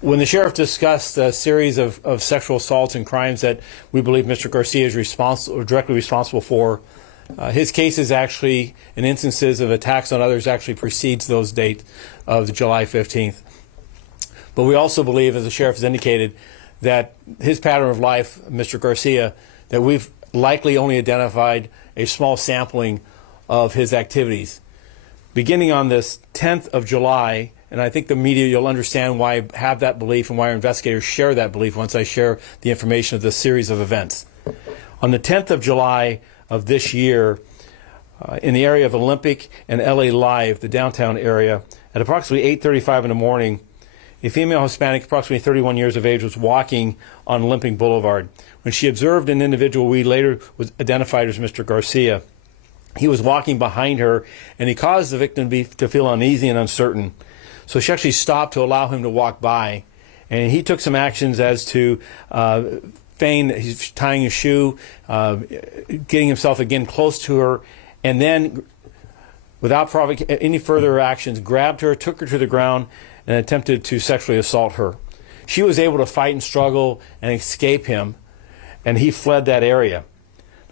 When the sheriff discussed a series of sexual assaults and crimes that we believe Mr. Garcia is responsible or directly responsible for, his cases actually, and instances of attacks on others, actually precedes those dates of July 15th. But we also believe, as the sheriff has indicated, that his pattern of life, Mr. Garcia, that we've likely only identified a small sampling of his activities. Beginning on this 10th of July, and I think the media, you'll understand why I have that belief and why our investigators share that belief once I share the information of this series of events. On the 10th of July of this year, in the area of Olympic and LA Live, the downtown area, at approximately 8:35 in the morning, a female Hispanic, approximately 31 years of age, was walking on Olympic Boulevard. When she observed an individual we later was identified as Mr. Garcia, he was walking behind her, and he caused the victim to feel uneasy and uncertain. So she actually stopped to allow him to walk by, and he took some actions as to feign that he's tying his shoe, getting himself again close to her, and then, without any further actions, grabbed her, took her to the ground, and attempted to sexually assault her. She was able to fight and struggle and escape him, and he fled that area.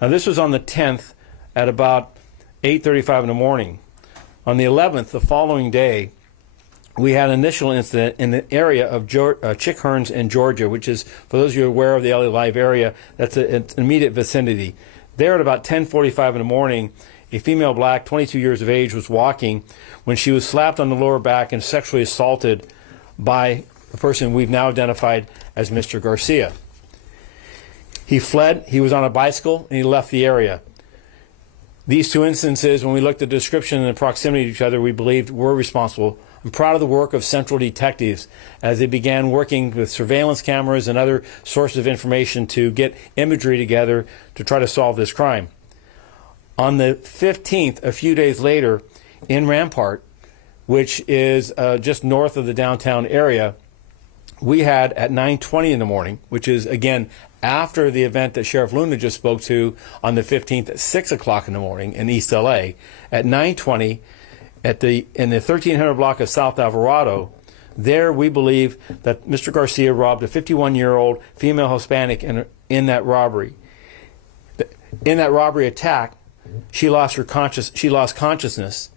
Now, this was on the 10th at about 8:35 in the morning. On the 11th, the following day, we had an initial incident in the area of Chick-Hearns in Georgia, which is, for those of you aware of the LA Live area, that's an immediate vicinity. There at about 10:45 in the morning, a female black, 22 years of age, was walking when she was slapped on the lower back and sexually assaulted by a person we've now identified as Mr. Garcia. He fled, he was on a bicycle, and he left the area. These two instances, when we looked at the description and the proximity to each other, we believed were responsible. I'm proud of the work of Central detectives as they began working with surveillance cameras and other sources of information to get imagery together to try to solve this crime. On the 15th, a few days later, in Rampart, which is just north of the downtown area, we had at 9:20 in the morning, which is, again, after the event that Sheriff Luna just spoke to on the 15th at 6 o'clock in the morning in East LA, at 9:20 in the 1300 block of South Alvarado, there we believe that Mr. Garcia robbed a 51-year-old female Hispanic in that robbery. In that robbery attack, she lost consciousness,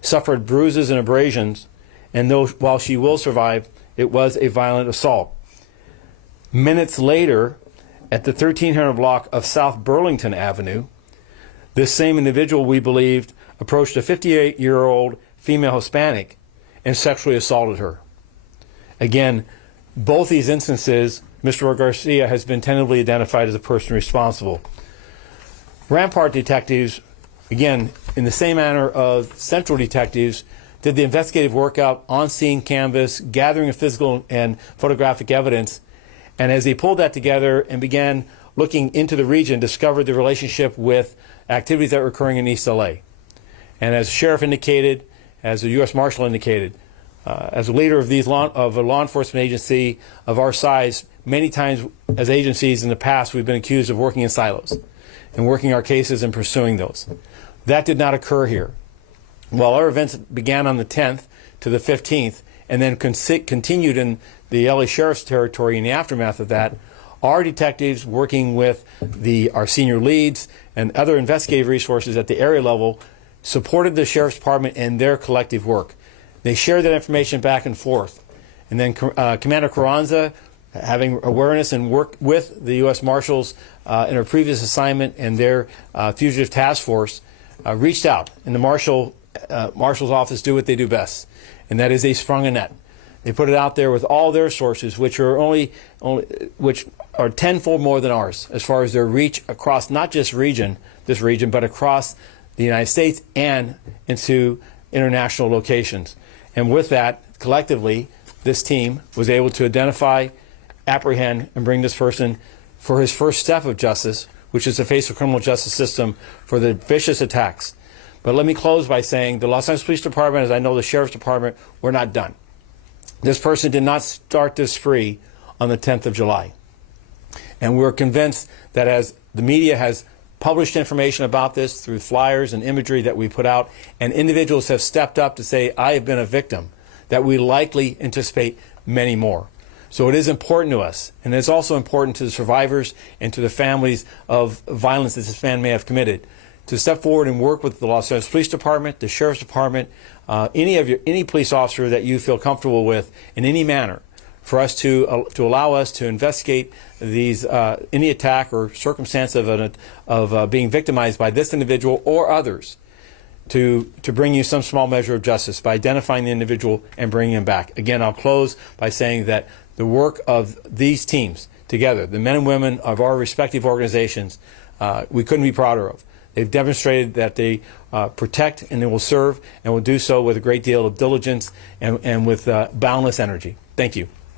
suffered bruises and abrasions, and while she will survive, it was a violent assault. Minutes later, at the 1300 block of South Burlington Avenue, this same individual, we believed, approached a 58-year-old female Hispanic and sexually assaulted her. Again, both these instances, Mr. Garcia has been tentatively identified as the person responsible. Rampart detectives, again, in the same manner of Central detectives, did the investigative work out on scene canvas, gathering of physical and photographic evidence, and as they pulled that together and began looking into the region, discovered the relationship with activities that were occurring in East LA. And as the sheriff indicated, as the U.S. Marshal indicated, as a leader of a law enforcement agency of our size, many times as agencies in the past, we've been accused of working in silos and working our cases and pursuing those. That did not occur here. While our events began on the 10th to the 15th and then continued in the LA Sheriff's territory in the aftermath of that, our detectives working with our senior leads and other investigative resources at the area level supported the Sheriff's Department in their collective work. They shared that information back and forth. And then Commander Carranza, having awareness and work with the U.S. Marshals in her previous assignment and their fugitive task force, reached out. And the Marshal's office do what they do best, and that is they sprung a net. They put it out there with all their sources, which are which are tenfold more than ours as far as their reach across not just this region, but across the United States and into international locations. And with that, collectively, this team was able to identify, apprehend, and bring this person for his first step of justice, which is to face the criminal justice system for the vicious attacks. But let me close by saying the Los Angeles Police Department, as I know the Sheriff's Department, we're not done. This person did not start this spree on the 10th of July. And we're convinced that as the media has published information about this through flyers and imagery that we put out, and individuals have stepped up to say, I have been a victim, that we likely anticipate many more. So it is important to us, and it's also important to the survivors and to the families of violence that this man may have committed, to step forward and work with the Los Angeles Police Department, the Sheriff's Department, any police officer that you feel comfortable with in any manner, for us to allow us to investigate these any attack or circumstance of being victimized by this individual or others, to bring you some small measure of justice by identifying the individual and bringing him back. Again, I'll close by saying that the work of these teams together, the men and women of our respective organizations, we couldn't be prouder of. They've demonstrated that they protect and they will serve, and will do so with a great deal of diligence and with boundless energy. Thank you.